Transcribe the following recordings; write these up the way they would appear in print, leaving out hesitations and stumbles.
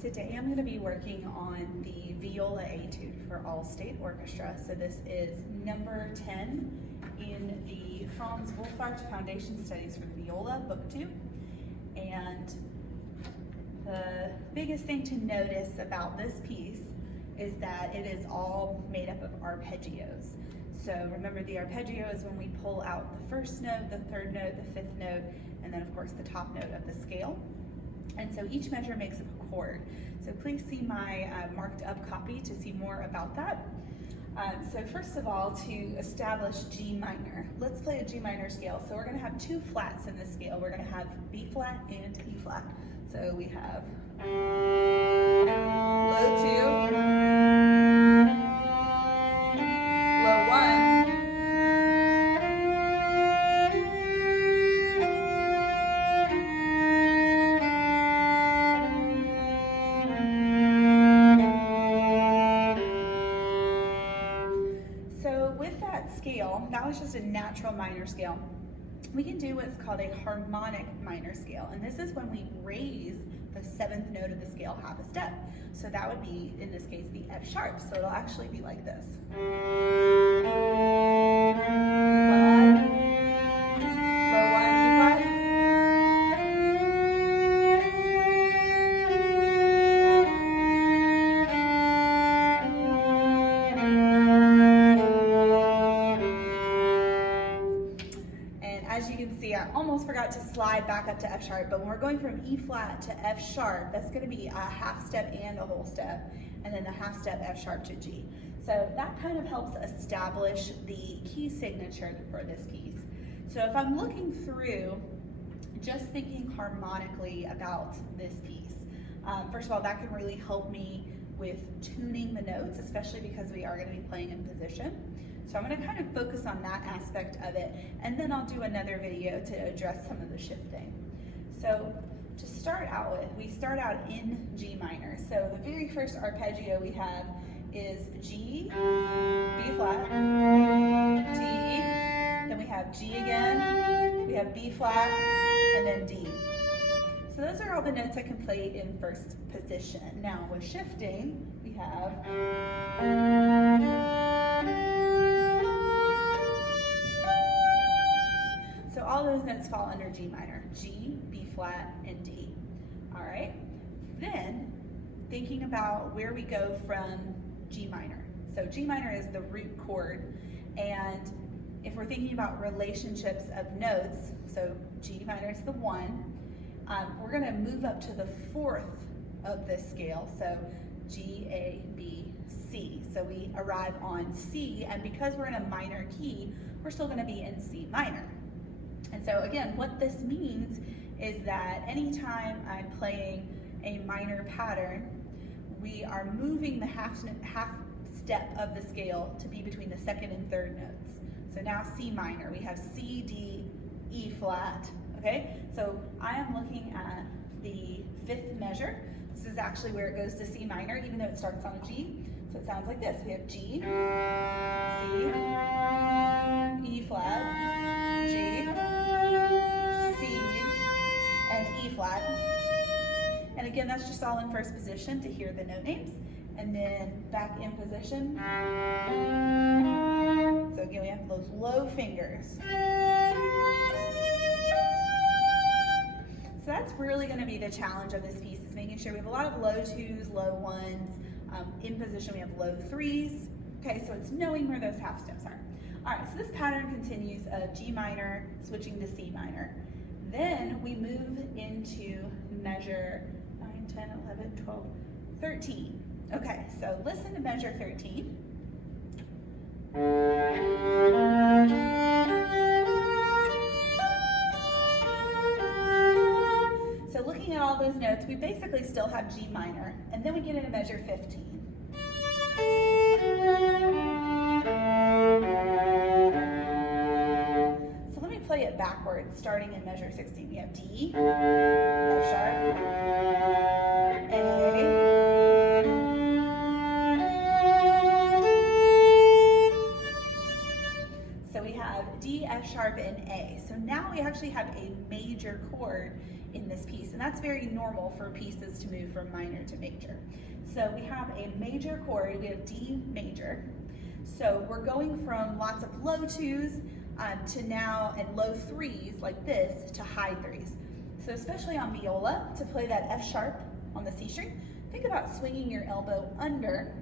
Today I'm going to be working on the Viola Etude for Allstate Orchestra. So this is number 10 in the Franz Wohlfahrt Foundation Studies for the Viola, Book 2. And the biggest thing to notice about this piece is that it is all made up of arpeggios. So remember, the arpeggio is when we pull out the first note, the third note, the fifth note, and then of course the top note of the scale. And so each measure makes up a chord. So please see my marked up copy to see more about that. So first of all, to establish G minor, let's play a G minor scale. So we're going to have two flats in this scale. We're going to have B flat and E flat. So we have low 2, low 1, scale. That was just a natural minor scale. We can do what's called a harmonic minor scale, and this is when we raise the seventh note of the scale half a step. So that would be, in this case, the F sharp. So it'll actually be like this. As you can see, I almost forgot to slide back up to F sharp, but when we're going from E flat to F sharp, that's going to be a half step and a whole step, and then a half step F sharp to G. So that kind of helps establish the key signature for this piece. So if I'm looking through, just thinking harmonically about this piece, first of all, that can really help me with tuning the notes, especially because we are going to be playing in position. So I'm going to kind of focus on that aspect of it, and then I'll do another video to address some of the shifting. So to start out with, we start out in G minor. So the very first arpeggio we have is G, B flat, D, then we have G again, we have B flat, and then D. So those are all the notes I can play in first position. Now with shifting, we have all those notes fall under G minor, G, B flat, and D. All right, then thinking about where we go from G minor. So G minor is the root chord, and if we're thinking about relationships of notes, so G minor is the 1, we're gonna move up to the 4th of this scale, so G, A, B, C. So we arrive on C, and because we're in a minor key, we're still gonna be in C minor. And so again, what this means is that anytime I'm playing a minor pattern, we are moving the half step of the scale to be between the second and third notes. So now C minor, we have C, D, E flat, okay? So I am looking at the 5th measure. This is actually where it goes to C minor, even though it starts on a G. So it sounds like this. We have G, C, E flat, G, C, and E flat. And again, that's just all in first position to hear the note names. And then back in position. So again, we have those low fingers. So that's really going to be the challenge of this piece, is making sure we have a lot of low 2s, low 1s. In position, we have low 3s. Okay, so it's knowing where those half steps are. All right, so this pattern continues G minor, switching to C minor. Then we move into measure 9, 10, 11, 12, 13. Okay, so listen to measure 13. So looking at all those notes, we basically still have G minor, and then we get into measure 15. So let me play it backwards, starting in measure 16. We have D, F sharp, A, so we have D, F sharp, and A. So now we actually have a major chord in this piece, and that's very normal for pieces to move from minor to major. So we have a major chord, we have D major. So we're going from lots of low twos to now, and low threes like this, to high threes. So especially on viola, to play that F sharp on the C string, think about swinging your elbow under,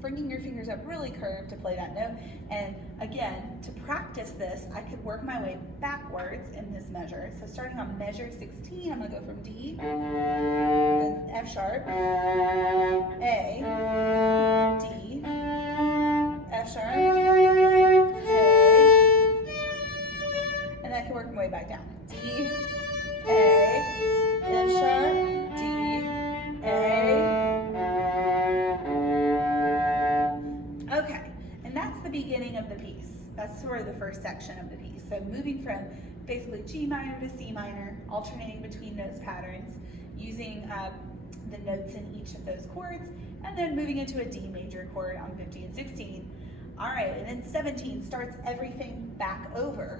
bringing your fingers up really curved to play that note. And again, to practice this, I could work my way backwards in this measure. So starting on measure 16, I'm gonna go from D, then F sharp, A, D, F sharp, A, and then I can work my way back down. D, A, F sharp, D, A. Okay, and that's the beginning of the piece. That's sort of the first section of the piece. So moving from basically G minor to C minor, alternating between those patterns, using the notes in each of those chords, and then moving into a D major chord on 15 and 16. All right, and then 17 starts everything back over.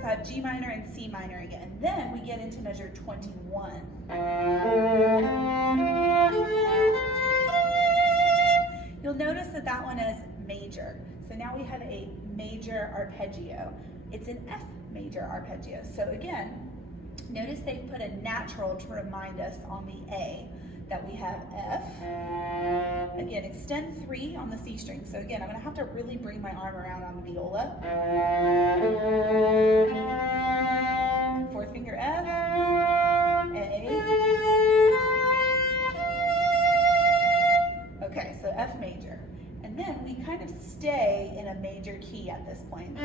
So I have G minor and C minor again. Then we get into measure 21. You'll notice that that one is major. So now we have a major arpeggio. It's an F major arpeggio. So again, notice they've put a natural to remind us on the A that we have F. Again, extend 3 on the C string. So again, I'm gonna have to really bring my arm around on the viola. 4th finger F, A. Okay, so F major. And then we kind of stay in a major key at this point.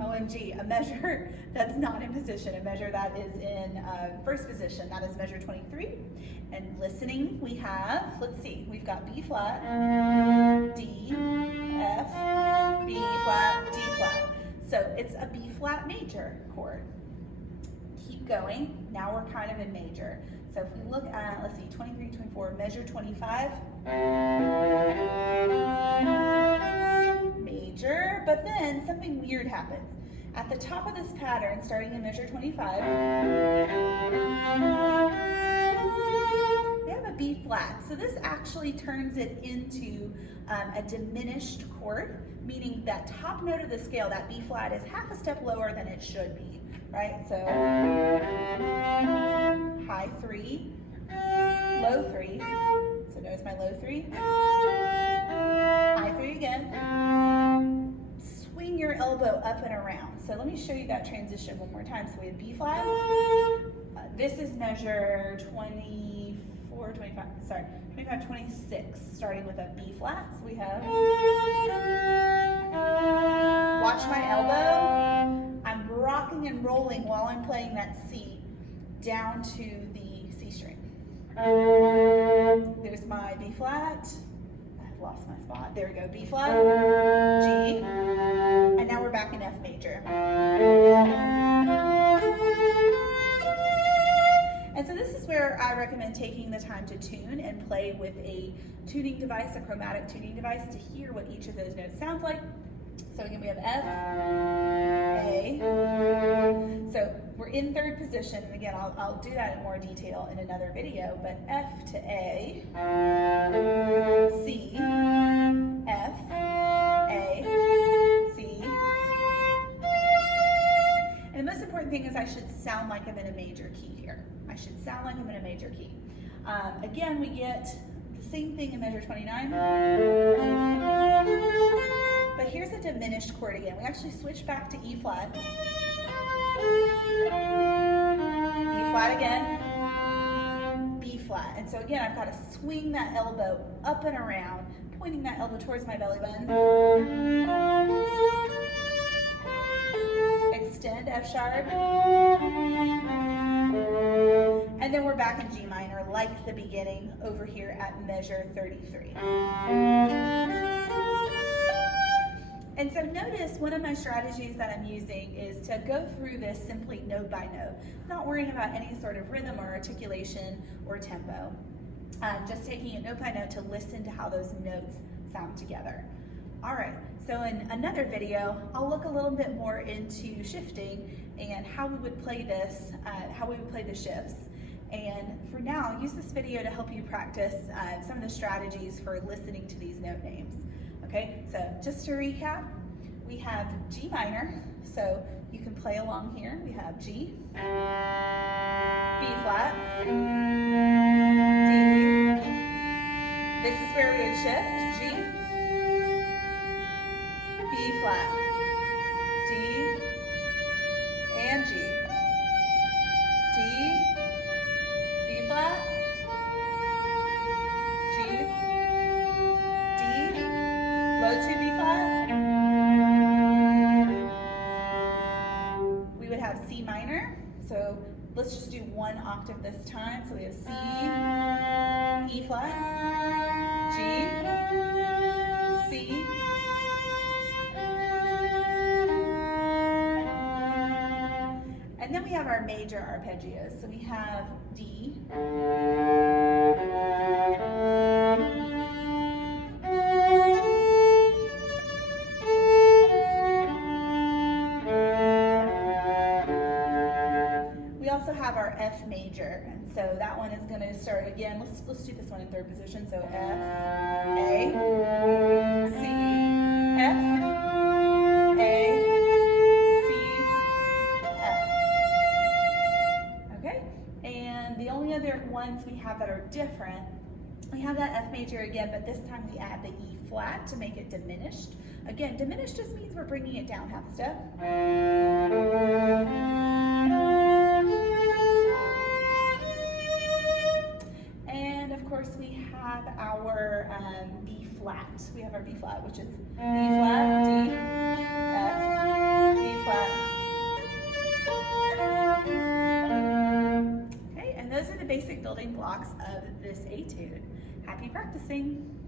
OMG, a measure that's not in position, a measure that is in first position, that is measure 23. And listening, we have, let's see, we've got B flat, D, F, B flat, D flat. So it's a B flat major chord. Keep going, now we're kind of in major. So if we look at, let's see, 23, 24, measure 25, major, but then something weird happens. At the top of this pattern, starting in measure 25, we have a B flat. So this actually turns it into a diminished chord, meaning that top note of the scale, that B flat, is half a step lower than it should be, right? So high 3, low 3. So notice my low 3, high 3 again. Swing your elbow up and around. So let me show you that transition one more time. So we have B flat. This is measure 24, 25, sorry, 25, 26, starting with a B flat. So we have, watch my elbow. I'm rocking and rolling while I'm playing that C down to the C string. There's my B flat. I've lost my spot. There we go. B flat, G, and now we're back in F major. And so this is where I recommend taking the time to tune and play with a tuning device, a chromatic tuning device, to hear what each of those notes sounds like. So again, we have F, A. So we're in third position, and again, I'll do that in more detail in another video, but F to A, C, F, A, C. And the most important thing is I should sound like I'm in a major key here. I should sound like I'm in a major key. Again, we get the same thing in measure 29. But here's a diminished chord again. We actually switch back to E flat. E flat again. B flat. And so again, I've got to swing that elbow up and around, pointing that elbow towards my belly button. Extend F sharp. And then we're back in G minor, like the beginning over here at measure 33. And so notice one of my strategies that I'm using is to go through this simply note by note, not worrying about any sort of rhythm or articulation or tempo. just taking it note by note to listen to how those notes sound together. All right, so in another video, I'll look a little bit more into shifting and how we would play this, how we would play the shifts. And for now, I'll use this video to help you practice some of the strategies for listening to these note names. Okay, so just to recap, we have G minor, so you can play along here. We have G, B flat, D. This is where we would shift, G, B flat, D, and G, D, B flat, G, D, low 2 B flat. We would have C minor, so let's just do one octave this time. So we have C, E flat, G, C, and then we have our major arpeggios. So we have D, we also have our F major, and so that one is going to start again. Let's do this one in third position. So F, A, C, F, A, the only other ones we have that are different, we have that F major again, but this time we add the E flat to make it diminished. Again, diminished just means we're bringing it down half a step. And of course we have our B flat. We have our B flat, which is B flat, D, F, B flat. Those are the basic building blocks of this etude. Happy practicing!